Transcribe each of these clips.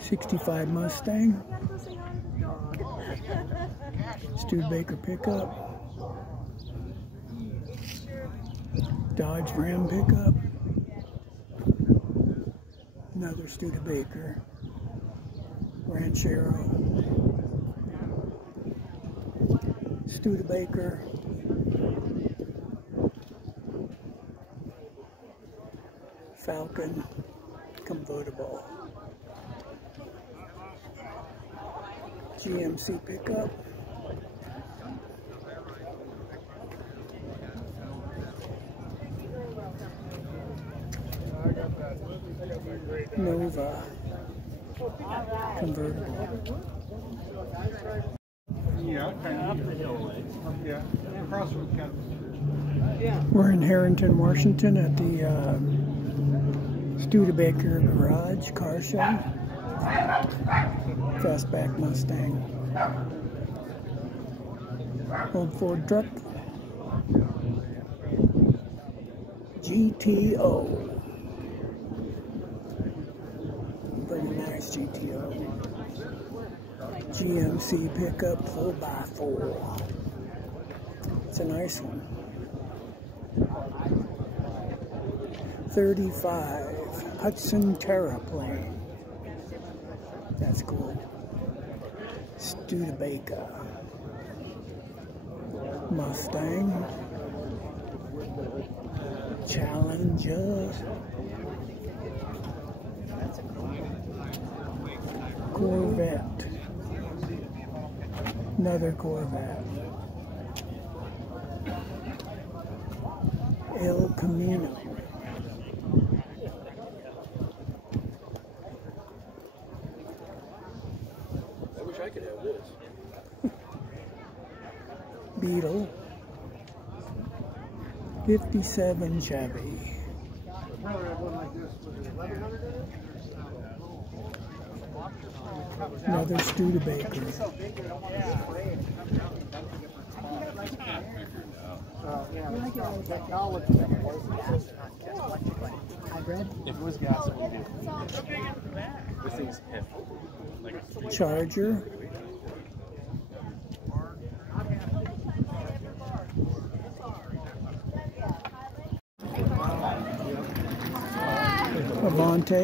'65 Mustang. Studebaker pickup. Dodge Ram pickup. Another Studebaker. Ranchero. Studebaker. Falcon convertible. GMC pickup. Nova convertible. We're in Harrington, Washington at the Studebaker Garage car show. Fastback Mustang. Old Ford truck. GTO. Pretty nice GTO. GMC pickup 4x4. It's a nice one. 35 Hudson Terraplane. That's cool. Studebaker. Mustang. Challenger. Corvette. Another Corvette. El Camino. I wish I could have this. Beetle. 57 Chevy. Another Studebaker. If it was gas, it would do. This thing's hefty. Charger. Avante.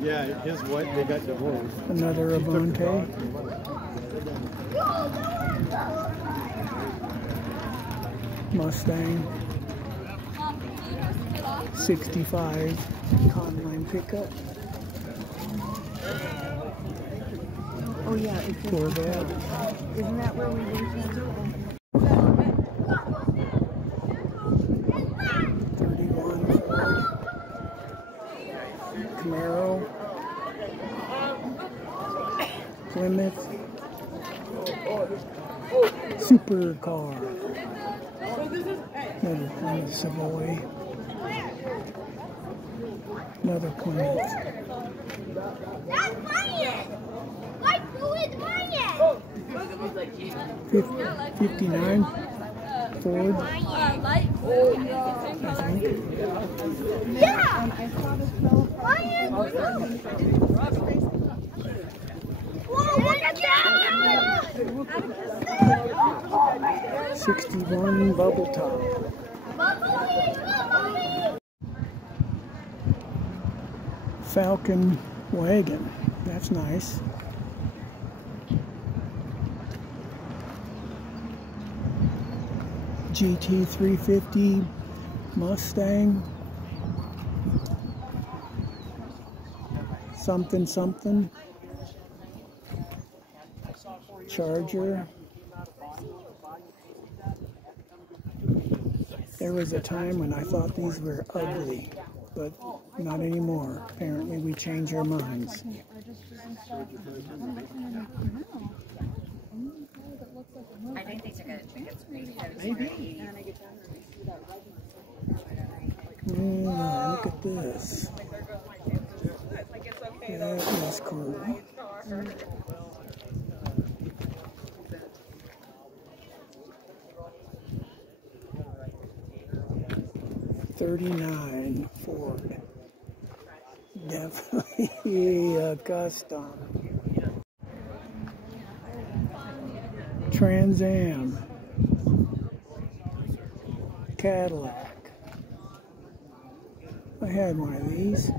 Yeah, his wife, they got divorced. Another Avante. Mustang. 65 Conline pickup. Oh yeah, it's Corvette. isn't that where we went to? 31 Ford. Camaro. Plymouth. Supercar. Another Plymouth Savoy. Another Plymouth. That's mine! Like, who is mine? 59 Ford. I think. Yeah! And I saw this fellow. Whoa, look at that! 61 Bubble Top. Falcon wagon. That's nice. GT 350 Mustang. Something something. Charger. There was a time when I thought these were ugly, but not anymore. Apparently we change our minds. I think these are good. Maybe. Look at this. That is cool. 39 Ford. Definitely a custom. Trans Am. Cadillac. I had one of these.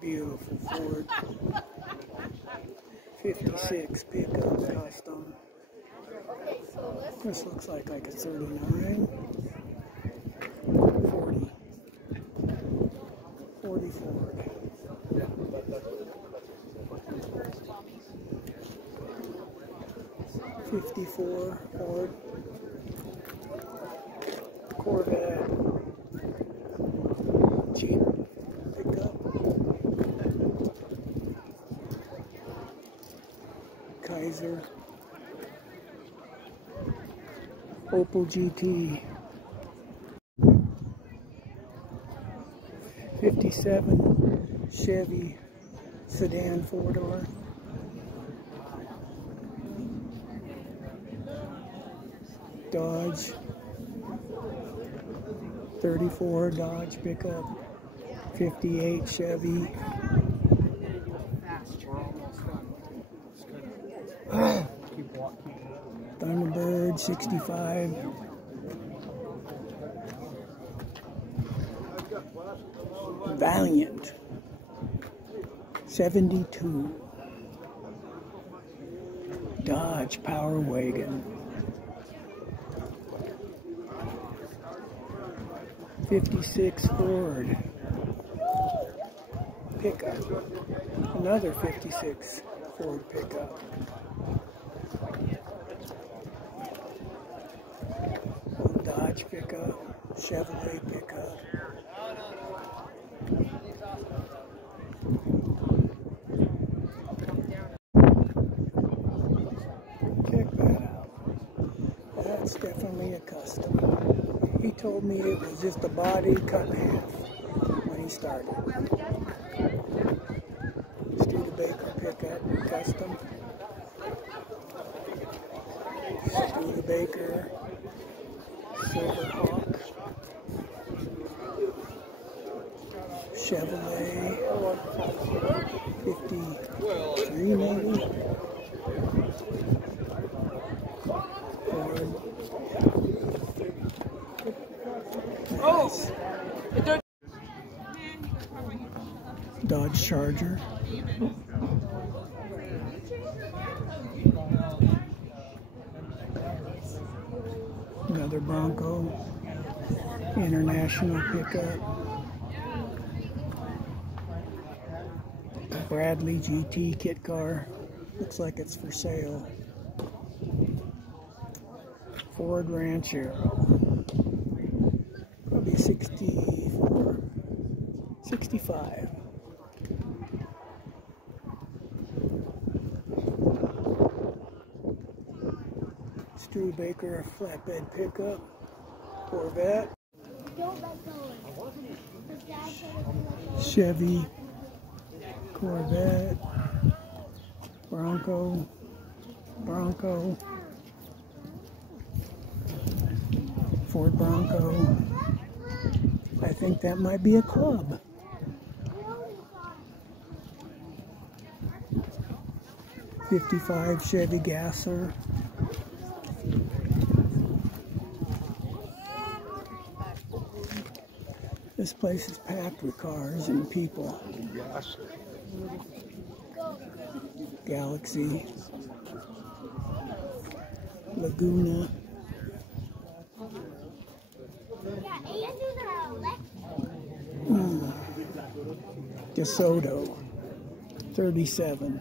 Beautiful Ford 56 pickup custom. This looks like a 39, 40 Ford. '54 Ford Corvette Jeep pickup. Kaiser Opel GT. 57 Chevy sedan 4-door. Dodge 34 Dodge pickup. 58 Chevy. Thunderbird 65. Valiant 72. Dodge Power Wagon. 56 Ford pickup. Another 56 Ford pickup. Dodge pickup. Chevrolet pickup. Check that out. That's definitely a custom. He told me it was just a body cut in half when he started. Studebaker pickup custom. Studebaker Silver Hawk. Chevrolet 53 maybe. Ford. Nice. Dodge Charger. Another Bronco. International pickup. Bradley GT kit car. Looks like it's for sale. Ford Ranchero. Probably 64, 65. Studebaker flatbed pickup. Corvette. Chevy Corvette. Bronco. Ford Bronco. I think that might be a club. '55 Chevy Gasser. This place is packed with cars and people. Galaxy. Laguna. DeSoto 37.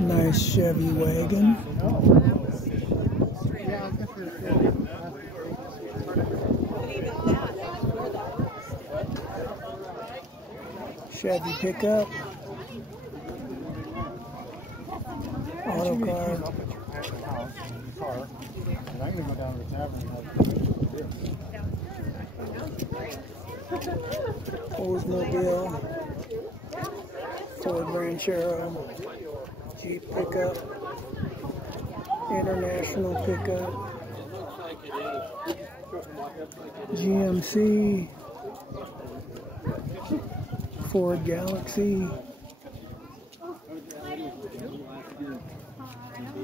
Nice Chevy wagon. Chevy pickup. Auto car. And I'm gonna go down to the tavern and have Oldsmobile, Ford Ranchero, Jeep pickup, International pickup, GMC, Ford Galaxy,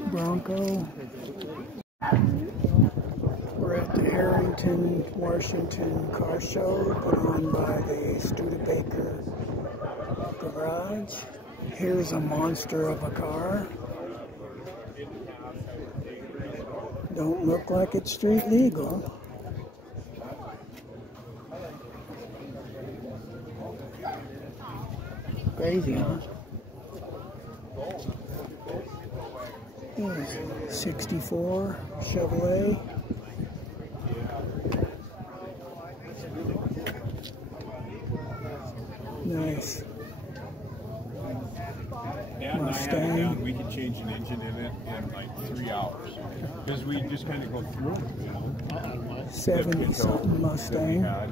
Bronco. We're at the Harrington, Washington car show put on by the Studebaker Garage. Here's a monster of a car. Don't look like it's street legal. Crazy, huh? Here's 64 Chevrolet. Nice. Mustang. We can change an engine in it in like 3 hours because we just kind of go through it, you know. 70 something Mustang. Back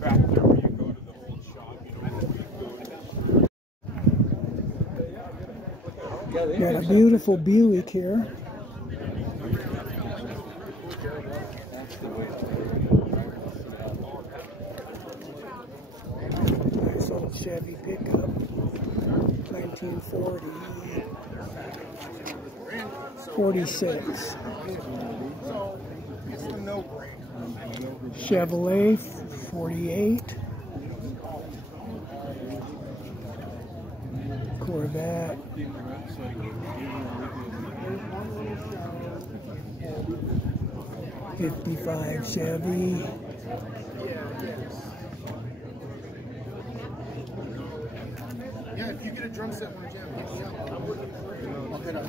there where you go to the old shop, you know. Got a beautiful Buick here. Nice old Chevy pickup, 1940, 46. Chevrolet, 48. Corvette. 55 Chevy. Yeah, if you get a drum set one jam, hit me up. I'll hit up.